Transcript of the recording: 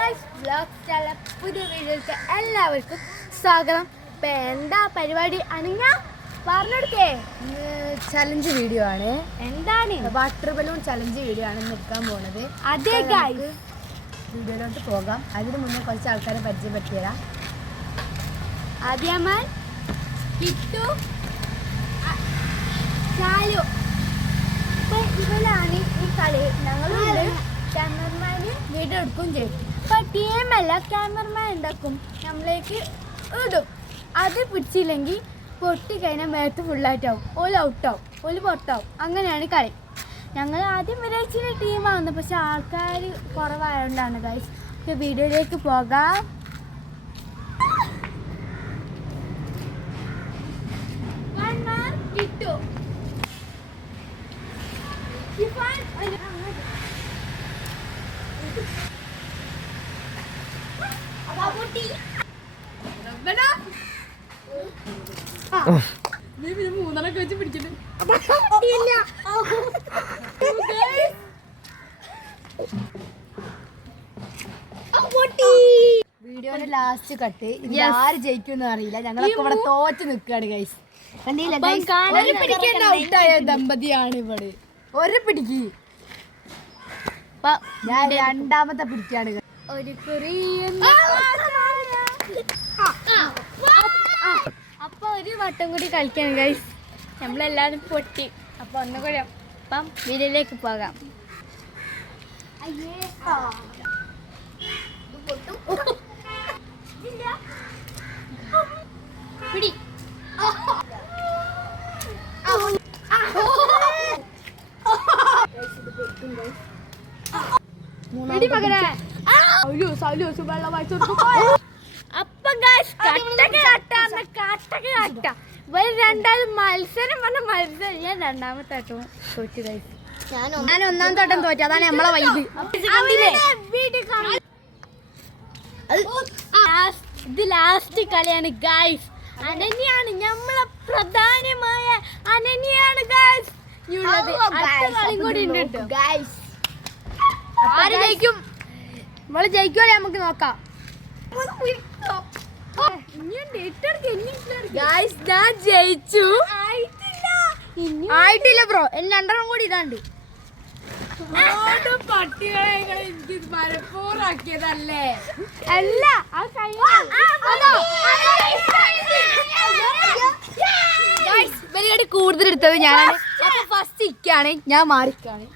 Guys vlog channel പുതിയ വീഡിയോയിലേക്ക് എല്ലാവർക്കും സ്വാഗതം. ഇപ്പം എന്താ പരിപാടി അണിഞ്ഞ പറഞ്ഞെടുക്കേ? ചലഞ്ച് വീഡിയോ ആണ്. എന്താണ്? വാട്ടർ ബലൂൺ ചലഞ്ച് വീഡിയോ ആണ് ഇന്ന് എടുക്കാൻ പോകുന്നത്. അതെ ഗൈസ്, വീഡിയോയിലോട്ട് പോകാം. അതിന് മുന്നേ കുറച്ച് ആൾക്കാരെ പരിചയപ്പെടുത്തിയതാ. ആദ്യമാൻ കിട്ടു ചാലു. ഇപ്പം ഇവരാണ് ഈ കളി. ഞങ്ങളുണ്ട്. ക്യാമറമാന് വീഡിയോ എടുക്കുകയും ചെയ്യും. അപ്പം ടീമല്ല, ക്യാമറമാൻ ഉണ്ടാക്കും, നമ്മളേക്ക് ഇടും. അത് പിടിച്ചില്ലെങ്കിൽ പൊട്ടിക്കഴിഞ്ഞാൽ മേത്ത് ഫുള്ളായിട്ടാവും. ഓല് ഔട്ടാവും, ഓല് പുറത്താവും. അങ്ങനെയാണ് കളി. ഞങ്ങൾ ആദ്യം വിരാച്ചിൻ്റെ ടീമാവുന്നത്, പക്ഷെ ആൾക്കാർ കുറവായതുകൊണ്ടാണ് ഗൈസ്. ഒക്കെ വീഡിയോയിലേക്ക് പോകാം. കിട്ടു മൂന്നെണ്ണൊക്കെ വെച്ച് പിടിക്കുന്നു. വീഡിയോയുടെ ലാസ്റ്റ് കട്ട്. ഇത് ആര് ജയിക്കുമെന്ന് അറിയില്ല. ഞങ്ങളൊക്കെ ഇവിടെ തോറ്റ് നിൽക്കുകയാണ് ഗൈസ്. ഔട്ടായ ദമ്പതിയാണ് ഇവിടെ. ഒരു പിടിക്ക്. ഞാൻ രണ്ടാമത്തെ പിടിക്കാണ്. ഒരു അപ്പൊ ഒരു വട്ടം കൂടി കളിക്കാണ് ഗൈസ്. നമ്മളെല്ലാരും പൊട്ടി. അപ്പൊ ഒന്നുകൂടി അപ്പം വീഡിയോയിലേക്ക് പോകാം. പിടി. രണ്ടാമത് മത്സരം പറഞ്ഞ മത്സരം ഞാൻ രണ്ടാമത്തെ തോറ്റു ഗൈസ്. ഞാൻ ഒന്നാം തോട്ടം തോറ്റു. അതാണ് നമ്മളെ വൈബ്. ഇത് ലാസ്റ്റ് കളിയാണ് ഗൈസ്. അനന്യാണ് നമ്മളെ പ്രധാനമായ അനന്യാണ് ഗൈസ്. കൂടി ഉണ്ട് ഗൈസ്. ആര് ജയിക്കും? നമ്മള് ജയിക്കുമോ നമുക്ക് നോക്കാം. ഞാൻ ജയിച്ചു. ആയിട്ടില്ല ബ്രോ. എന്നെ രണ്ടെണ്ണം കൂടി ഇതാണ്ട്. പട്ടികളെ എനിക്ക് മലപ്പൂറാക്കിയതല്ലേ? അല്ല, കൂടുതൽ എടുത്തത് ഞാനാണ്. ഫസ്റ്റ് ഇക്കാണ്, ഞാൻ മാറിക്കാണ്.